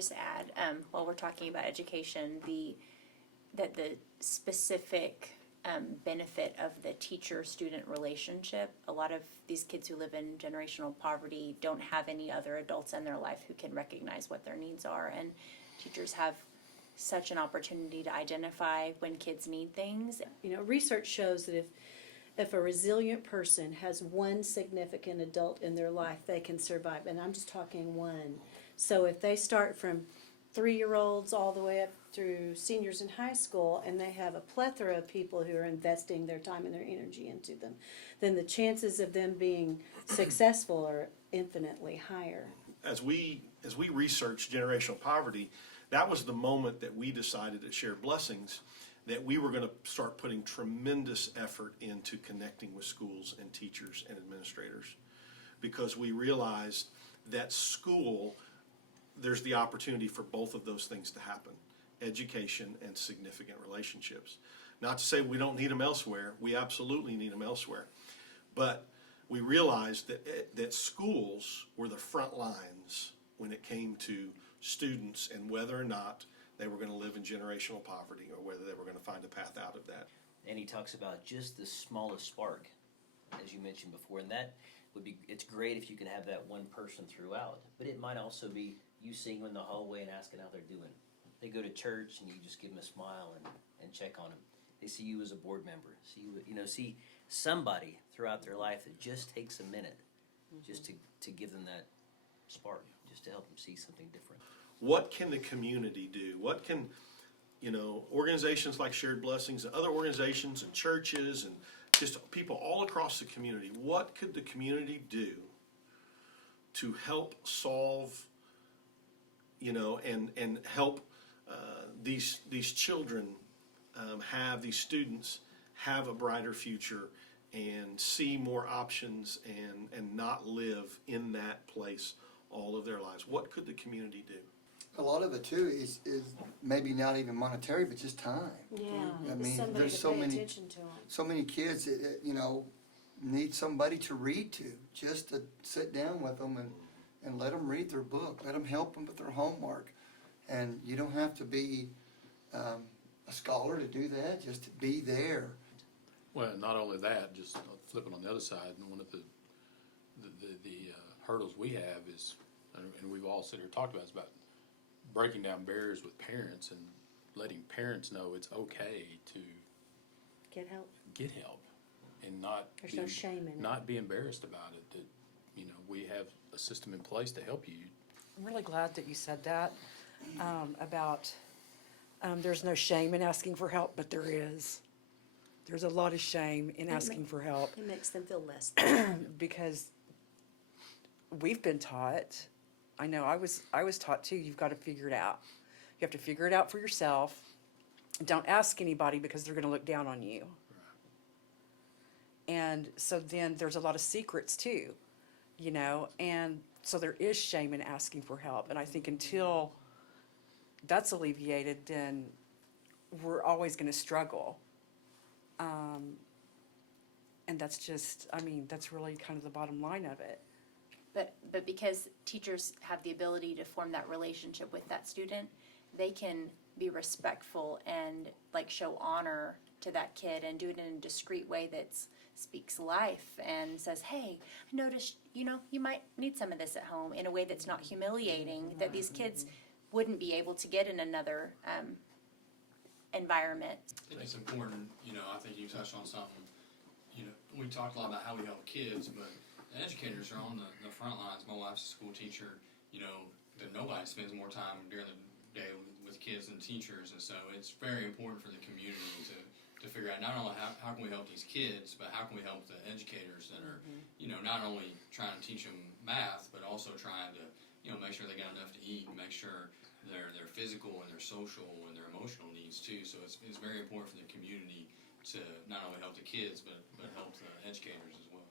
just add, while we're talking about education, that the specific benefit of the teacher-student relationship. A lot of these kids who live in generational poverty don't have any other adults in their life who can recognize what their needs are, and teachers have such an opportunity to identify when kids need things. You know, research shows that if a resilient person has one significant adult in their life, they can survive. And I'm just talking one. So if they start from 3-year-olds all the way up through seniors in high school, and they have a plethora of people who are investing their time and their energy into them, then the chances of them being successful are infinitely higher. As we researched generational poverty, that was the moment that we decided at Shared Blessings that we were going to start putting tremendous effort into connecting with schools and teachers and administrators, because we realized that school, there's the opportunity for both of those things to happen: education and significant relationships. Not to say we don't need them elsewhere. We absolutely need them elsewhere. But we realized that schools were the front lines when it came to students and whether or not they were going to live in generational poverty or whether they were going to find a path out of that. And he talks about just the smallest spark, as you mentioned before, and that would be, it's great if you can have that one person throughout, but it might also be you seeing them in the hallway and asking how they're doing. They go to church and you just give them a smile and check on them. They see you as a board member, see somebody throughout their life that just takes a minute just to give them that spark, just to help them see something different. What can the community do? What can, organizations like Shared Blessings and other organizations and churches and just people all across the community, what could the community do to help solve, and help these children have, these students have a brighter future and see more options and not live in that place all of their lives? What could the community do? A lot of it too is maybe not even monetary, but just time. Yeah, I mean, somebody there's to so pay many, attention to them. so many kids that, need somebody to read to, just to sit down with them and let them read their book, let them help them with their homework. And you don't have to be a scholar to do that, just to be there. Well, not only that, just flipping on the other side, and one of the hurdles we have is, and we've all sit here and talked about, is about breaking down barriers with parents and letting parents know it's okay to Get help. get help and not There's no shame in it. not be embarrassed about it. That we have a system in place to help you. I'm really glad that you said that, about there's no shame in asking for help, but there is. There's a lot of shame in asking for help It makes them feel less. because we've been taught, I know I was taught too, you've got to figure it out. You have to figure it out for yourself. Don't ask anybody because they're going to look down on you. And so then there's a lot of secrets too, and so there is shame in asking for help. And I think until that's alleviated, then we're always going to struggle. And that's just, that's really kind of the bottom line of it. But because teachers have the ability to form that relationship with that student, they can be respectful and show honor to that kid and do it in a discreet way that speaks life and says, hey, I noticed, you might need some of this at home, in a way that's not humiliating, that these kids wouldn't be able to get in another environment. I think it's important, I think you touched on something, we talked a lot about how we help kids, but the educators are on the front lines. My wife's a school teacher, that nobody spends more time during the day with kids than teachers, and so it's very important for the community to figure out not only how can we help these kids, but how can we help the educators that are, not only trying to teach them math, but also trying to, make sure they got enough to eat, and make sure their physical and their social and their emotional needs too. So it's very important for the community to not only help the kids, but help the educators as well.